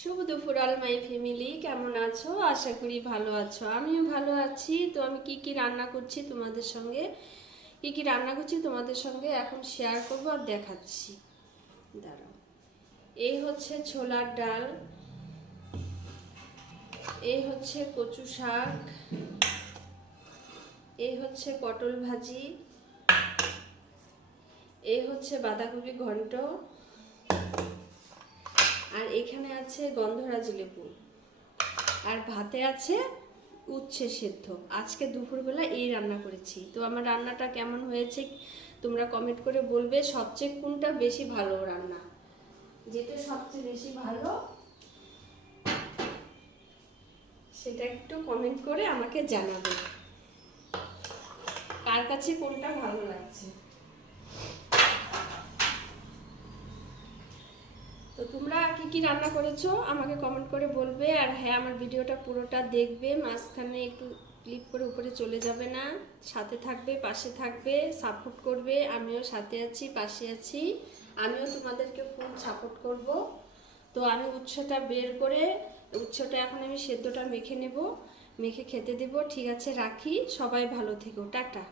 শুভ দুপুর all my family, কেমন আছো? আশা করি ভালো আছো। আমিও ভালো আছি। তো আমি কি রান্না করছি তোমাদের সঙ্গে এখন শেয়ার করবো আর দেখাচ্ছি। দাঁড়াও। এই হচ্ছে ছোলার ডাল, এই হচ্ছে কচু শাক, এই হচ্ছে পটল ভাজি, এই হচ্ছে বাঁধাকপি ঘন্ট, আর এখানে আছে গন্ধরাজ লেবু, আর ভাতে আছে উচ্ছে সেদ্ধ। আজকে দুপুরবেলা এই রান্না করেছি। তো আমার রান্নাটা কেমন হয়েছে তোমরা কমেন্ট করে বলবে। সবচেয়ে কোনটা বেশি ভালো রান্না, যেটা সবচেয়ে বেশি ভালো সেটা একটু কমেন্ট করে আমাকে জানাবে, কার কাছে কোনটা ভালো লাগছে। তো তোমরা কি রান্না করেছো আমাকে কমেন্ট করে বলবে। আর হ্যাঁ, আমার ভিডিওটা পুরোটা দেখবে, মাঝখানে একটু ক্লিক করে উপরে চলে যাবে না, সাথে থাকবে, পাশে থাকবে, সাপোর্ট করবে। আমিও সাথে আছি, পাশে আছি, আমিও তোমাদেরকে ফুল সাপোর্ট করব। তো আমি উচ্ছেটা বের করে, উচ্ছেটা এখন আমি সেদ্ধটা মেখে নেব, মেখে খেতে দেব। ঠিক আছে, রাখি। সবাই ভালো থেকো, টাটা।